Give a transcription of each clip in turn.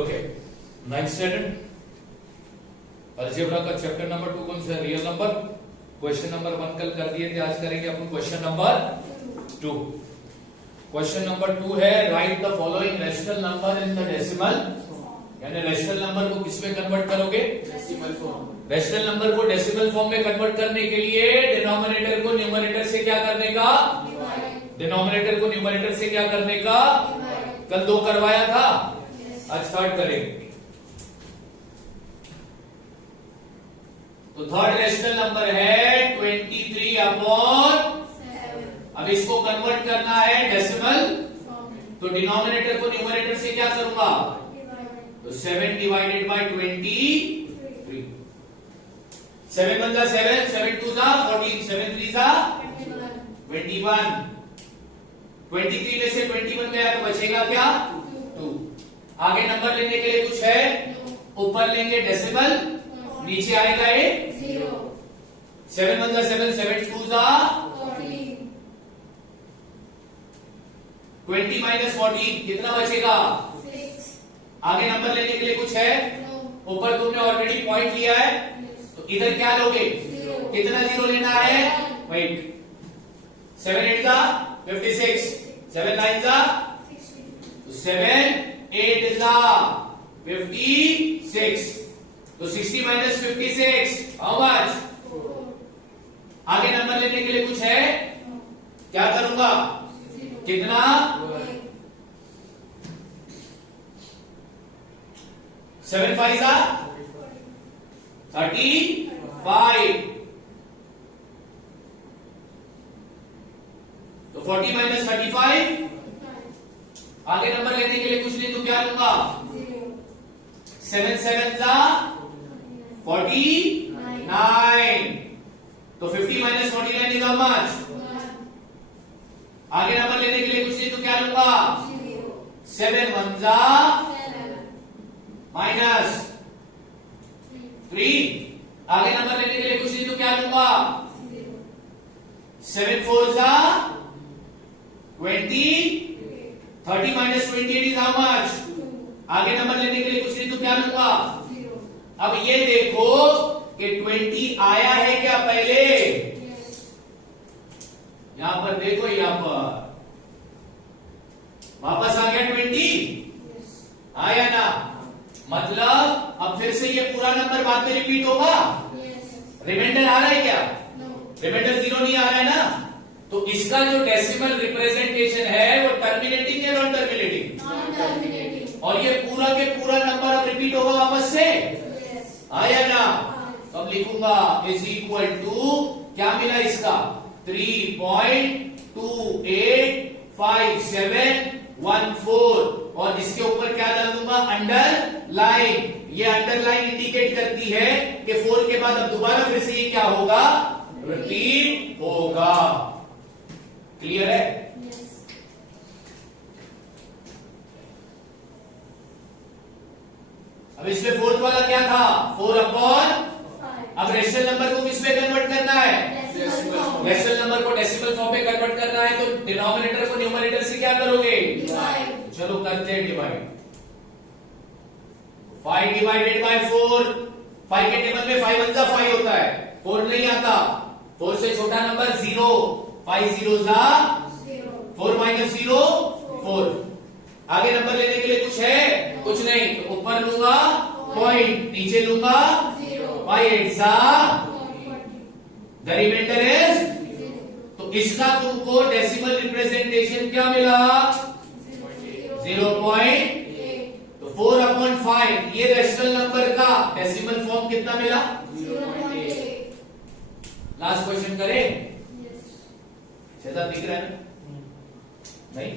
Okay, 9th standard algebra का chapter number 2 कौन सा? Real number. क्वेश्चन नंबर 1 कल कर दिए थे, आज करेंगे अपन क्वेश्चन नंबर 2। क्वेश्चन नंबर 2 है right the following rational number in the decimal, यानी रैशनल नंबर को किस में कन्वर्ट करोगे? Decimal form. रैशनल नंबर को डेसिमल फॉर्म में कन्वर्ट करने के लिए डिनोमिनेटर को न्यूमरेटर से क्या करने का? डिनोमिनेटर को न्यूमरेटर से क्या करने का? कल 2 करवाया था, आज स्टार्ट करेंगे। तो थर्ड रैशनल नंबर है 23 अपॉन 7। अब इसको कन्वर्ट करना है डेसिमल, तो डिनोमिनेटर को न्यूमरेटर से क्या करूंगा? तो 7 डिवाइडेड बाय 23। 7 1 जा 7, 7 2 जा 14, 7 3 जा 21। 23 में से 21 गया तो बचेगा क्या? 2। आगे नंबर लेने के लिए कुछ है? ऊपर लेंगे डेसिमल, नीचे आएगा ये 0। 7 1 जा 7, 7 2 जा 14। 20 माइनस 14 कितना बचेगा? 6। आगे नंबर लेने के लिए कुछ है? ऊपर तुमने ऑलरेडी पॉइंट लिया है, तो इधर क्या लोगे? 0। कितना 0 लेना है? वेट। 7 8 जा 56, 7 9 जा 60, 7 8 जा 56, तो 60 माइनस 56 हाउ मच? 4। आगे नंबर लेने के लिए कुछ है? क्या करूंगा? 0। कितना? 7 5 जा 35, तो 40 माइनस 35। आगे नंबर लेने के लिए कुछ नहीं तो क्या लूंगा? 7 7 जा 49, तो 50 माइनस 49 इज हाउ मच? आगे नंबर लेने के लिए कुछ नहीं तो क्या लूंगा? 7 1 जा माइनस 3। आगे नंबर लेने के लिए कुछ नहीं तो क्या लूंगा? 7 4 जा 20, 30 माइनस 28 इज हाउ मच? आगे नंबर लेने के लिए कुछ नहीं तो क्या लूंगा? 0। अब ये देखो कि 20 आया है क्या पहले? यहां पर देखो, यहां पर वापस आ गया 20, आया ना? मतलब अब फिर से ये पूरा नंबर बाद में रिपीट होगा। रिमाइंडर आ रहा है क्या? रिमाइंडर 0 नहीं आ रहा है ना? तो इसका जो डेसिमल रिप्रेजेंटेशन है वो टर्मिनेटिंग या नॉन टर्मिनेटिंग? Non terminating. और ये पूरा के पूरा नंबर अब रिपीट होगा वापस से? आया ना? तो अब लिखूंगा इज इक्वल टू क्या मिला इसका? 3.285714, और इसके ऊपर क्या डाल दूंगा? अंडरलाइन। ये अंडरलाइन इंडिकेट करती है कि 4 के बाद अब दोबारा फिर से ये क्या होगा? रिपीट होगा। क्लियर है? अब इसमें फोर्थ वाला क्या था? 4 अपॉन। अब रेशनल नंबर को किस में कन्वर्ट करना है? रेशनल नंबर को डेसिमल फॉर्म में कन्वर्ट करना है, तो डिनोमिनेटर को न्यूमरेटर से क्या करोगे? चलो करते हैं डिवाइड। 5 डिवाइडेड बाय 4, 5 के टेबल में 5 1 जा 5 होता है, 4 नहीं आता। 4 से छोटा नंबर 0, 5 0 जा 4 माइनस 0 4। आगे नंबर लेने के लिए कुछ है? कुछ नहीं, तो ऊपर लूंगा पॉइंट, नीचे लूंगा 5 8 जा, द रिमाइंडर इज। तो इसका तुमको डेसिमल रिप्रेजेंटेशन क्या मिला? 0.8। तो 4 अपॉन 5 ये रैशनल नंबर का डेसिमल फॉर्म कितना मिला? 0.8। लास्ट क्वेश्चन करें? छेदा दिख रहा है? नहीं?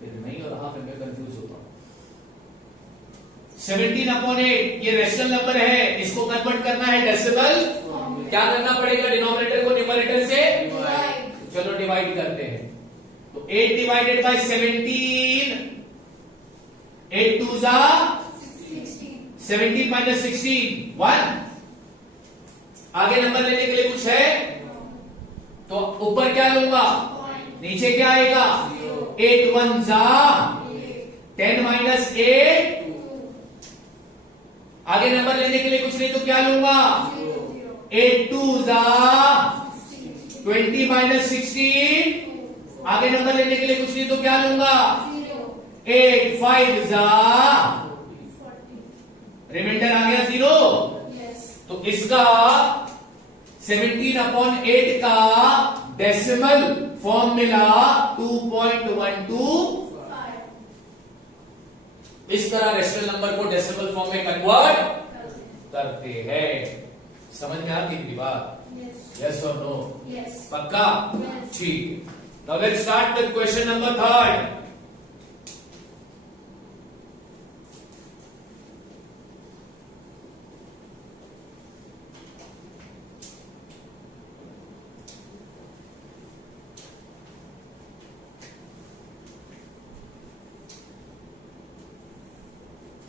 फिर नहीं और हाफ में कंफ्यूज होता हूं। 17 अपॉन 8 ये रैशनल नंबर है, इसको कन्वर्ट करना है डेसिमल। क्या करना पड़ेगा? डिनोमिनेटर को न्यूमरेटर से चलो डिवाइड करते हैं। तो 8 डिवाइडेड बाय 17, 8 2 जा 17 माइनस 16 1। आगे नंबर लेने के लिए कुछ है? तो ऊपर क्या लूंगा? नीचे क्या आएगा? 8 1 जा 10 माइनस 8, आगे नंबर लेने के लिए कुछ नहीं तो क्या लूंगा, 8 2 जा 20 माइनस 16, आगे नंबर लेने के लिए कुछ नहीं तो क्या लूंगा, 8 5 जा, रिमाइंडर आ गया 0। तो इसका 17/8 का डेसिमल फॉर्म मिला 2.125। इस तरह रेशनल नंबर को डेसिमल फॉर्म में कन्वर्ट करते हैं। समझ में आ गई बात? यस और नो? पक्का? ठीक। Now let's start with question number 3।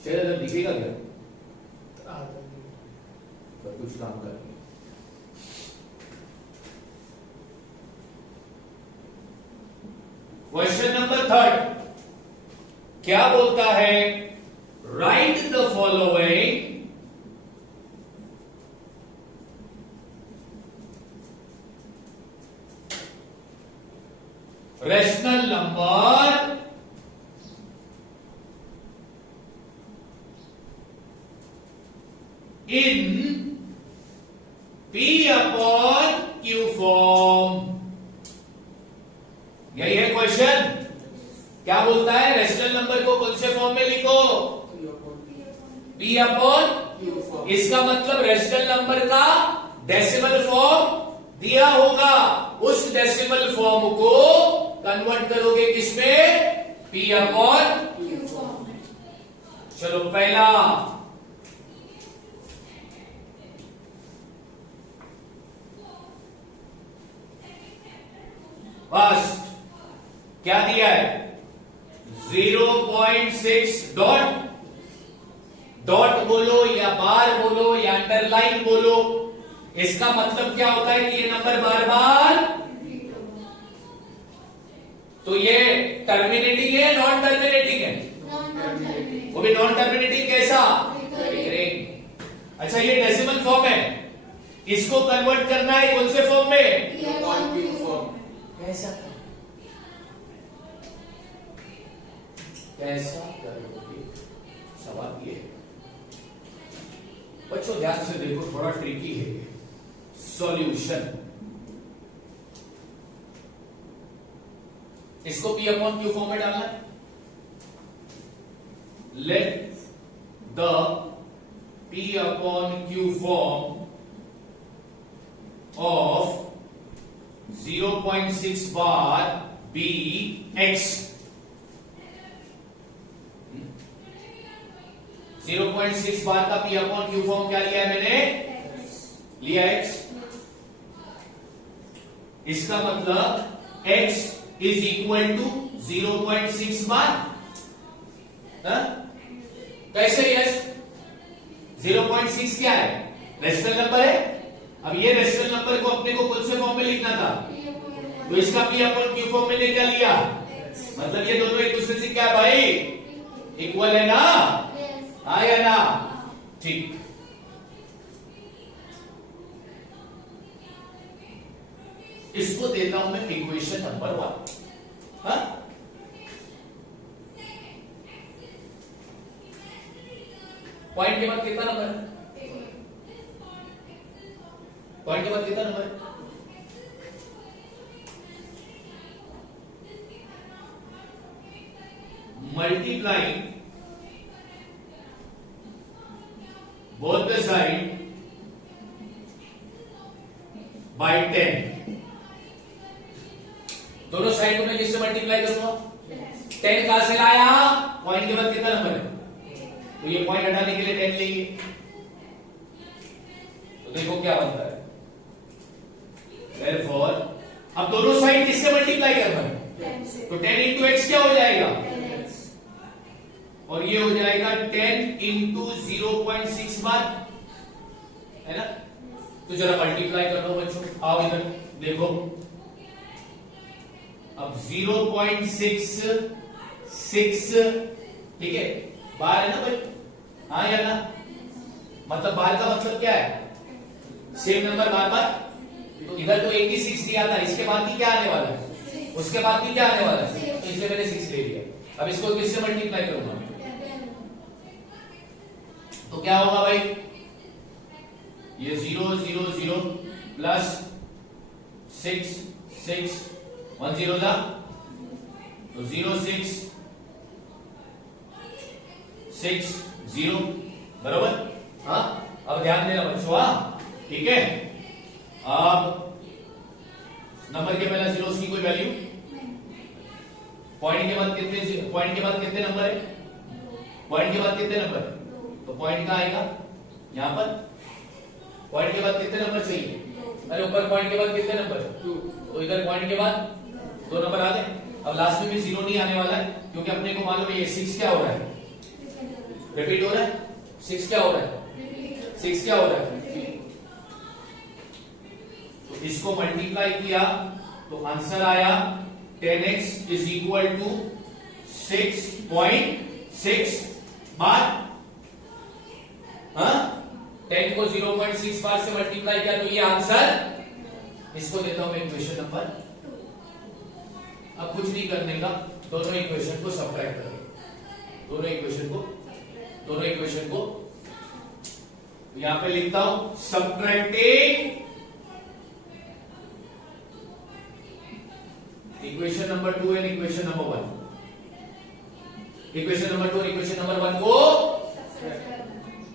शायद दिखेगा क्या? कुछ काम कर क्वेश्चन नंबर 3 क्या बोलता है? Right the following rational number in P upon Q form। यही है क्वेश्चन। क्या बोलता है? रेशनल नंबर को कौन से फॉर्म में लिखो? P upon Q। इसका मतलब रेशनल नंबर का डेसिमल फॉर्म दिया होगा, उस डेसिमल फॉर्म को कन्वर्ट करोगे किसमें? P अपॉन Q फॉर्म में। चलो पहला फर्स्ट क्या दिया है? 0.6 डॉट, डॉट बोलो या बार बोलो या अंडरलाइन बोलो, इसका मतलब क्या होता है कि ये नंबर बार बार, तो ये टर्मिनेटिंग है नॉन टर्मिनेटिंग है? वो भी नॉन टर्मिनेटिंग। कैसा? अच्छा ये डेसिमल फॉर्म है, इसको कन्वर्ट करना है कौन से फॉर्म में? कैसा कैसा करोगे? सवाल ये बच्चों ध्यान से देखो, थोड़ा ट्रिकी है ये सॉल्यूशन। इसको P अपॉन Q फॉर्म में डालना है। Let the P upon Q form of 0.6 bar be x। 0.6 bar का P अपॉन Q फॉर्म क्या लिया है मैंने? लिया x। इसका मतलब x इज इक्वल टू 0.6 बार। कैसे? यस 0.6 क्या है? रेशनल नंबर है। अब ये रेशनल नंबर को अपने को कौन से फॉर्म में लिखना था? तो इसका P अपॉन Q फॉर्म में क्या लिया? मतलब ये दोनों एक दूसरे से क्या भाई? इक्वल है ना? आया ना? ठीक। इसको देता हूं मैं इक्वेशन नंबर 1। हाँ? पॉइंट के बाद कितना नंबर है? पॉइंट के बाद कितना नंबर है? Multiplying both the side by 10। दोनों साइड को मैं किससे मल्टीप्लाई करूंगा? 10 कहां से लाया? पॉइंट के बाद कितना नंबर है? तो ये पॉइंट हटाने के लिए 10 लेंगे, तो देखो क्या बनता है। Therefore, अब दोनों साइड किससे मल्टीप्लाई करना है? तो 10 इंटू एक्स क्या हो जाएगा? और ये हो जाएगा 10 इंटू 0.6 बार, है ना? तो जरा मल्टीप्लाई कर लो बच्चों, आओ इधर देखो। अब 0.6 ठीक है, बार है ना भाई, हाँ या ना? मतलब बार का मतलब क्या है? सेम नंबर बार बार। तो इधर तो 86 दिया था, इसके बाद भी क्या आने वाला है? उसके बाद भी क्या आने वाला है? तो इसलिए मैंने 6 ले लिया। अब इसको किससे मल्टीप्लाई करूंगा? तो क्या होगा भाई? ये 0 0 0 प्लस 6 6 1 0 था, तो 0 6 6 0 बरोबर। हाँ, अब ध्यान देना बच्चों, हाँ ठीक है। अब नंबर के पहला जीरो की कोई वैल्यू, पॉइंट के बाद कितने नंबर है? पॉइंट के बाद कितने नंबर? तो पॉइंट का आएगा यहां पर। पॉइंट के बाद कितने नंबर चाहिए? अरे ऊपर पॉइंट के बाद कितने नंबर? तो इधर पॉइंट के बाद 2 नंबर आ गए। अब लास्ट में भी 0 नहीं आने वाला है, क्योंकि अपने को मालूम है ये 6 क्या हो रहा है? रिपीट हो रहा है। 6 क्या हो रहा है? 6 क्या हो रहा है? तो इसको मल्टीप्लाई किया तो आंसर आया 10x इज इक्वल टू 6.6 बार। हाँ, 10 को 0.6 बार से मल्टीप्लाई किया तो ये आंसर। इसको देता हूं मैं इक्वेशन नंबर। अब कुछ नहीं करने का, दोनों इक्वेशन को सब्ट्रैक्ट करें, दोनों इक्वेशन को यहां पे लिखता हूं, subtracting equation number 2 and equation number 1। Equation number 2 और इक्वेशन नंबर 1 को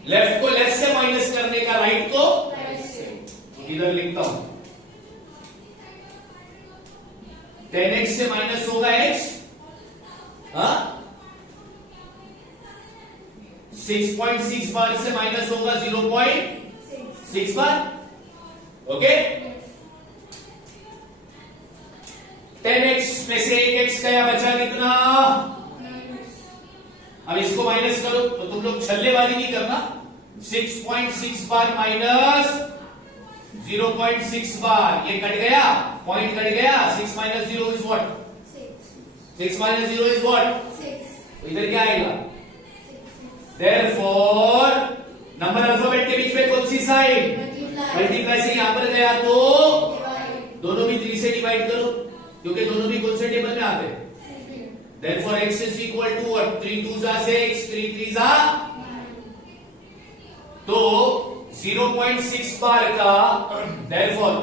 लेफ्ट को लेफ्ट से माइनस करने का, राइट को राइट से। इधर लिखता हूं 10x से माइनस होगा x, हाँ 6.6 बार से माइनस होगा 0.6 बार। ओके, 10x में से 1x गया, बचा कितना? अब इसको माइनस करो तो तुम लोग छल्लेबाजी नहीं करना। 6.6 बार माइनस 0.6 बार, ये कट गया, पॉइंट कट गया। 6 minus 0 is what? 6 minus 0 is what? तो इधर क्या आएगा? Therefore नंबर अल्फाबेट के बीच में कौन सी साइन? मल्टीप्लाई से यहां पर गया तो दोनों भी 3 से डिवाइड करो, क्योंकि दोनों भी कौन से टेबल में आते हैं? Therefore x is equal to what? 3 2s are 6, 3 3s are 9। तो 0.6 बार का, therefore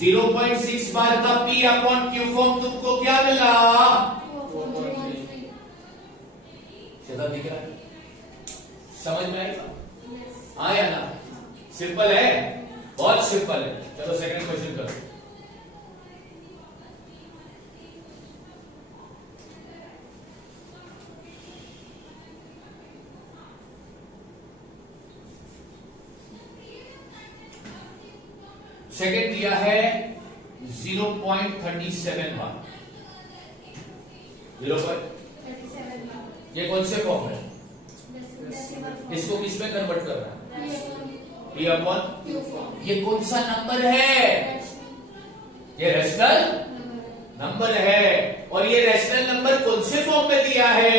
0.6 बार का p अपॉन q फॉर्म तुमको क्या मिला? शब्द दिख रहा है? समझ में आएगा? हाँ या ना? सिंपल है, बहुत सिंपल है। चलो सेकंड क्वेश्चन करो। सेकंड दिया है 0.37 बार। 0.37 ये कौन से फॉर्म है? इसको किस में कन्वर्ट कर रहा है? p upon q। ये कौन सा नंबर है? ये रैशनल नंबर है। और ये रैशनल नंबर कौन से फॉर्म में दिया है?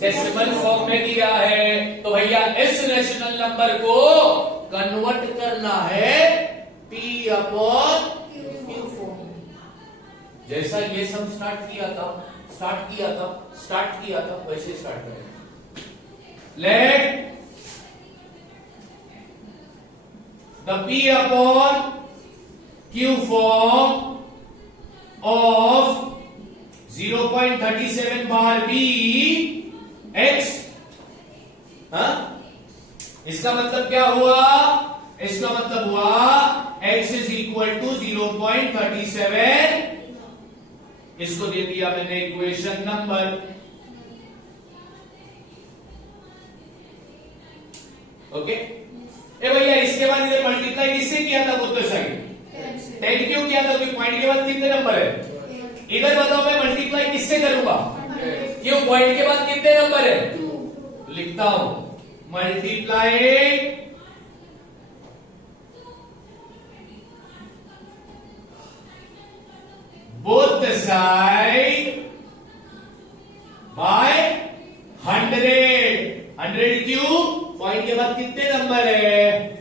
डेसिमल फॉर्म में दिया है। तो भैया इस रैशनल नंबर को कन्वर्ट करना है p अपॉन q फॉर्म। जैसा ये सब स्टार्ट किया था वैसे स्टार्ट करें। Let the p upon q form of 0.37 bar be x। हाँ, इसका मतलब क्या हुआ? इसका मतलब हुआ x इज इक्वल टू 0.37। इसको दे दिया मैंने इक्वेशन नंबर। ओके, ए भैया इसके बाद इधर मल्टीप्लाई किससे किया था? बोथ साइड 10 क्यों किया था? क्योंकि पॉइंट के बाद कितने नंबर है? इधर बताओ मैं मल्टीप्लाई किससे करूंगा? क्यों पॉइंट के बाद कितने नंबर है? लिखता हूं multiply both the side by 100 cube, point के बाद कितने नंबर है?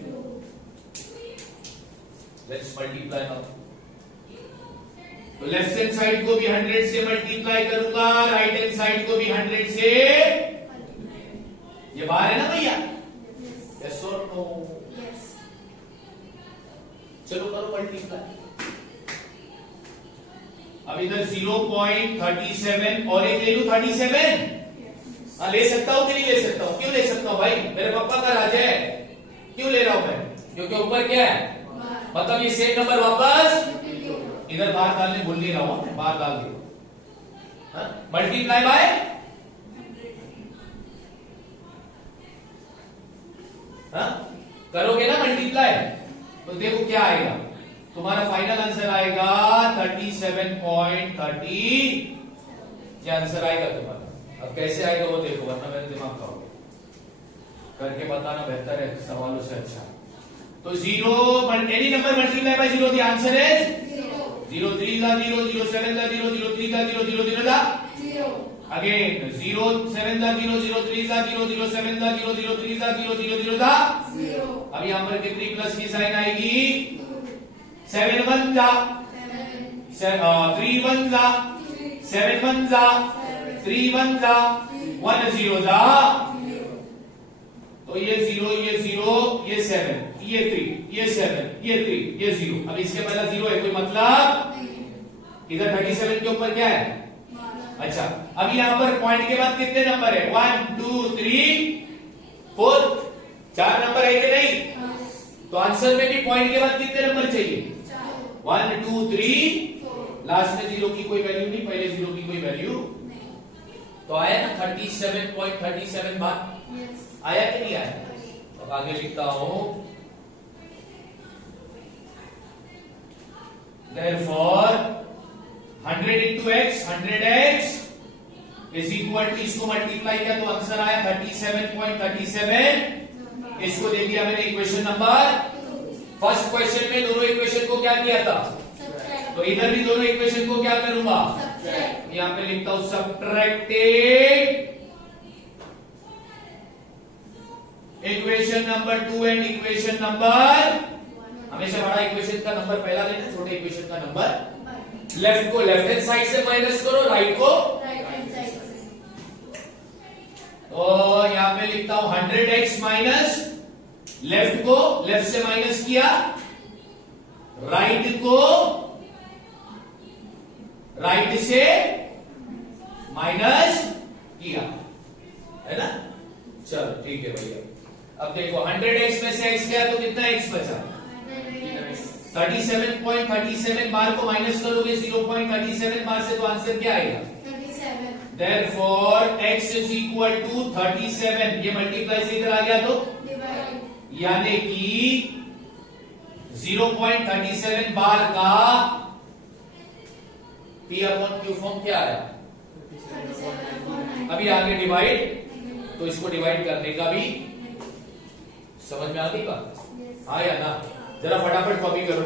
Let's multiply now. तो लेफ्ट हैंड साइड को भी 100 से मल्टीप्लाई करूंगा, राइट हैंड साइड को भी 100 से। ये बाहर है ना भैया? यस और नो? चलो करो मल्टीप्लाई। अब इधर 0.37 और एक ले लू 37। हाँ ले सकता हूं कि नहीं ले सकता हूं? क्यों ले सकता हूं भाई? मेरे पापा का राज है, क्यों ले रहा हूं मैं? क्योंकि ऊपर क्या है? मतलब ये सेम नंबर वापस इधर बाहर डालने भूल नहीं रहा हूं, बाहर डाल दिया। मल्टीप्लाई बाय करोगे ना मल्टीप्लाई, तो देखो क्या आएगा तुम्हारा फाइनल आंसर आएगा 37.30। ये आंसर आएगा तुम्हारा। अब कैसे आएगा वो देखो, वरना मेरे दिमाग का होगा, करके बताना बेहतर है सवालों से अच्छा। तो 0 any number multiply by 0, the answer is 0 3 दा 0, 0 7 दा 0, 0 3 दा 0, 0 0 दा 0, अगेन 0 7 दा 0, 0 3 दा 0, 0 7 दा 0, 0 3 दा 0, 0 0 दा 0। अब यहां पर कितनी प्लस की साइन आएगी? 7 1 दा 3 1 दा 7 1 दा 3 1 दा 1 0 दा। तो ये 0, ये 0, ये 7, ये 3, ये 7, ये 3, ये 0। अब इसके पहला 0 है, कोई मतलब? इधर 37 के ऊपर क्या है? अच्छा, अब यहां पर पॉइंट के बाद कितने नंबर है? 1 2 3 4, 4 नंबर है कि नहीं? तो आंसर में भी पॉइंट के बाद कितने नंबर चाहिए? 1 2 3, लास्ट में 0 की कोई वैल्यू नहीं, पहले 0 की कोई वैल्यू नहीं। तो आया ना 37.37 बार? आया कि नहीं आया? तो आगे लिखता हूं, therefore 100 into x, 100x is equal to, इसको मल्टीप्लाई किया तो आंसर आया 37.37। इसको दे दिया मैंने इक्वेशन नंबर। फर्स्ट क्वेश्चन में दोनों इक्वेशन को क्या किया था? तो इधर भी दोनों इक्वेशन को क्या करूंगा? यहां पे लिखता हूं subtracting equation number 2 and equation number, हमेशा बड़ा इक्वेशन का नंबर पहला लेना, छोटे इक्वेशन का नंबर। लेफ्ट को लेफ्ट हैंड साइड से माइनस करो, राइट को राइट हैंड साइड से। तो यहां पे लिखता हूं 100x माइनस, लेफ्ट को लेफ्ट से माइनस किया, राइट को राइट से माइनस किया, है ना? चलो ठीक है भैया। अब देखो 100x में से x गया तो कितना x बचा? 37.37 बार को माइनस करोगे 0.37 बार से, तो आंसर क्या आएगा? 37। Therefore x is equal to 37। ये मल्टीप्लाई से इधर आ गया तो डिवाइड, यानी कि 0.37 बार का P/Q फॉर्म क्या आया? 37.9। अभी आगे डिवाइड, तो इसको डिवाइड करने का भी समझ में आ गई बात? हाँ या ना? जरा फटाफट कॉपी करो।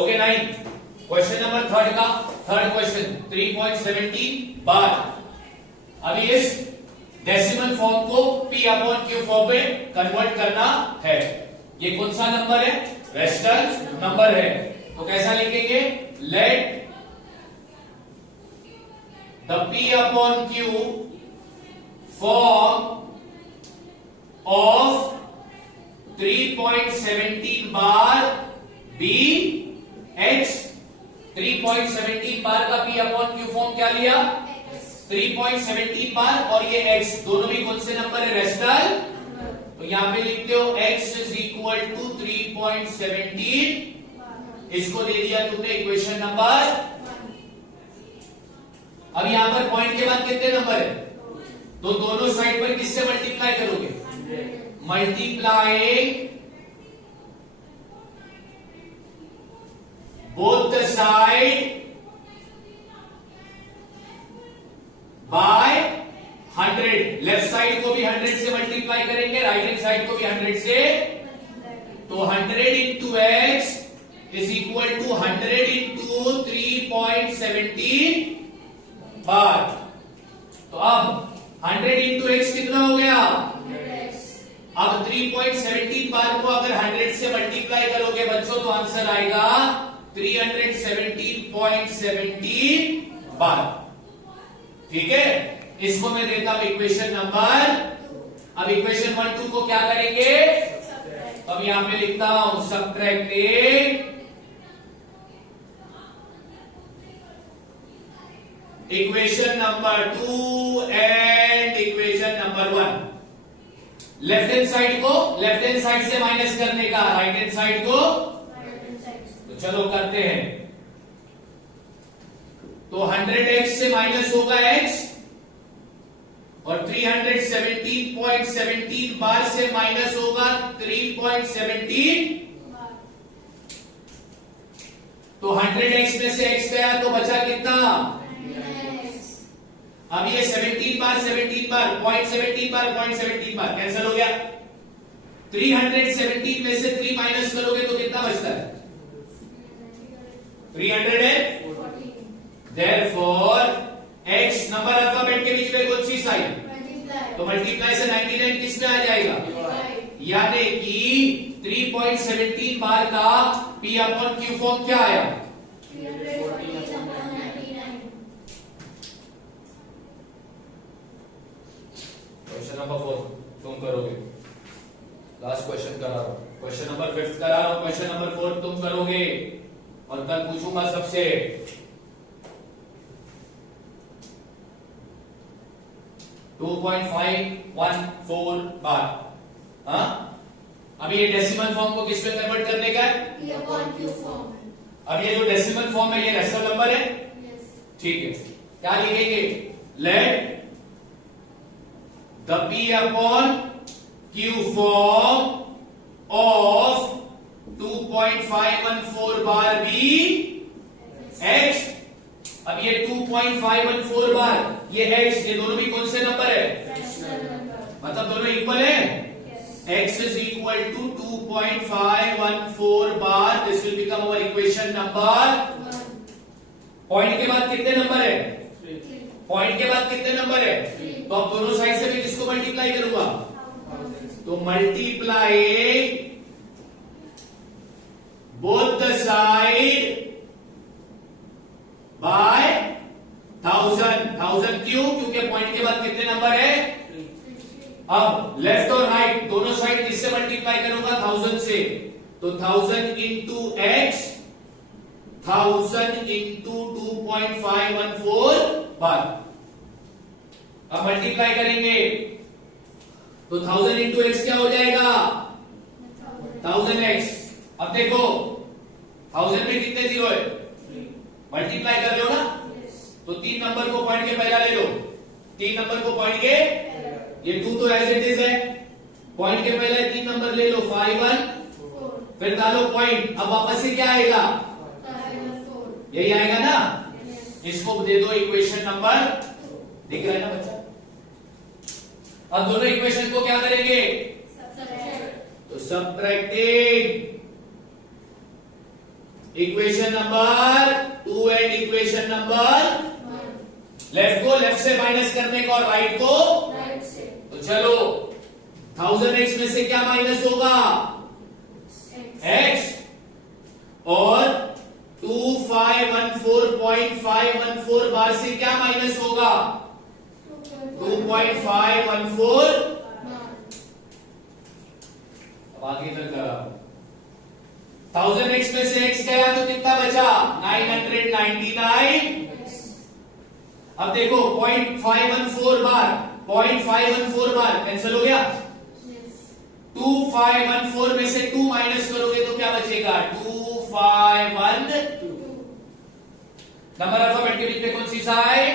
Okay 9, question number third question 3.70 बार। अभी इस डेसिमल फॉर्म को P/Q फॉर्म में कन्वर्ट करना है। ये कौन सा नंबर है? रेशनल नंबर है। तो कैसा लिखेंगे? Let the P/Q form of 3.17 bar be x। 3.17 bar का P/Q फॉर्म क्या लिया? 3.17 बार, और ये x दोनों भी कौन से नंबर है? रेशनल। तो यहां पे लिखते हो x इज इक्वल टू 3.17। इसको दे दिया तुमने इक्वेशन नंबर। अब यहां पर पॉइंट के बाद कितने नंबर है? तो दोनों साइड पर किससे मल्टीप्लाई करोगे? Multiplying both the side by 100। Left side को भी 100 से मल्टीप्लाई करेंगे, राइट हैंड साइड को भी 100 से। तो 100 into X is equal to 100 into 3.17 bar. तो अब 100 इंटू एक्स कितना हो गया? अब 3.17 बार को अगर 100 से मल्टीप्लाई करोगे बच्चों तो आंसर आएगा 317.17 बार। ठीक है, इसको मैं देता हूं इक्वेशन नंबर। अब इक्वेशन 1 2 को क्या करेंगे? अब यहां पे लिखता हूं subtracting equation number 2 and equation number 1। Left hand side से माइनस करने का, राइट हैंड साइड को तो चलो करते हैं। तो 100x से माइनस होगा x और 317.17 बार से माइनस होगा 3.17। तो 100x में से x गया तो बचा कितना? अब ये 17 बार 0.17 बार कैंसिल हो गया। 317 में से 3 माइनस करोगे तो कितना बचता है? 314। Therefore x नंबर अल्फाबेट के बीच में कौन सी साइन? तो मल्टीप्लाई से 99 किस में आ जाएगा? यानी कि 3.17 बार का p अपॉन q फॉर्म क्या आया? क्वेश्चन नंबर 4 तुम करोगे। लास्ट क्वेश्चन करा रहा हूं, क्वेश्चन नंबर 5 करा रहा हूं, क्वेश्चन नंबर 4 तुम करोगे और कल पूछूंगा सबसे। 2.514 बार। हाँ, अब ये डेसिमल फॉर्म को किस में कन्वर्ट करने का है? अब ये जो डेसिमल फॉर्म है ये रेशनल नंबर है। ठीक है, क्या लिखेंगे? Let the p upon q form of 2.514 bar be x। अब ये 2.514 बार ये x, ये दोनों भी कौन से नंबर है? मतलब दोनों इक्वल है। x is equal to 2.514 bar. This will become our equation number. Point के बाद कितने नंबर है? पॉइंट के बाद कितने नंबर है? तो अब दोनों साइड से भी किसको मल्टीप्लाई करूंगा? तो multiply both the side by 1000 क्यों? क्योंकि पॉइंट के बाद कितने नंबर है? अब लेफ्ट और राइट दोनों साइड किससे मल्टीप्लाई करूंगा? 1000 से। तो 1000 इंटू एक्स, 1000 इंटू 2.514 बार। अब मल्टीप्लाई करेंगे तो 1000 इंटू एक्स क्या हो जाएगा? 1000x। अब देखो 1000 में कितने जीरो है? मल्टीप्लाई कर लो ना। तो 3 नंबर को पॉइंट के पहला ले लो, 3 नंबर को पॉइंट के, ये 2 तो एज इट इज है, पॉइंट के पहले 3 नंबर ले लो 5 1, फिर डालो पॉइंट। अब वापस से क्या आएगा? यही आएगा ना। इसको दे दो इक्वेशन नंबर। दिख रहा है ना बच्चा? अब दोनों इक्वेशन को क्या करेंगे? तो subtracting equation number 2 and equation number 1। Left को लेफ्ट से माइनस करने का और राइट को राइट से। तो चलो 1000x में से क्या माइनस होगा? x। और 2514.514 बार से क्या माइनस होगा? 2.514। अब आगे इधर करा 1000x में से x गया तो कितना बचा? 999। अब देखो 0.514 बार कैंसिल हो गया। 2514 में से 2 माइनस करोगे तो क्या बचेगा? 251। नंबर अल्फाबेट के बीच में कौन सी साइन?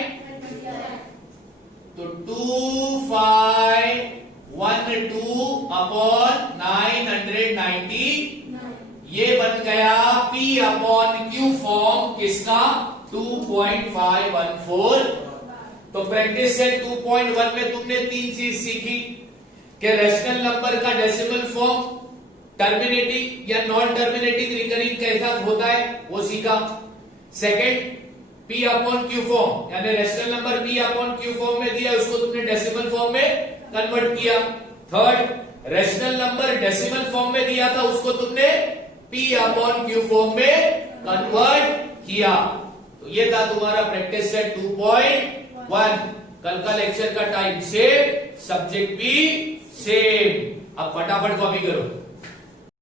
तो 2512 अपॉन 990 ये बन गया P अपॉन Q फॉर्म किसका? 2.514। तो प्रैक्टिस सेट 2.1 में तुमने 3 चीज सीखी कि रैशनल नंबर का डेसिमल फॉर्म, टर्मिनेटिंग या नॉन टर्मिनेटिंग रिकरिंग कैसा होता है वो सीखा। Second, P upon Q form, यानी rational number P upon Q form में दिया, उसको तुमने डेसिमल फॉर्म में कन्वर्ट किया। Third, rational number decimal form में दिया था, उसको तुमने P अपॉन Q फॉर्म में कन्वर्ट किया। तो ये था तुम्हारा प्रैक्टिस सेट 2.1। कल का लेक्चर का टाइम सेम, सब्जेक्ट भी सेम। अब फटाफट कॉपी करो।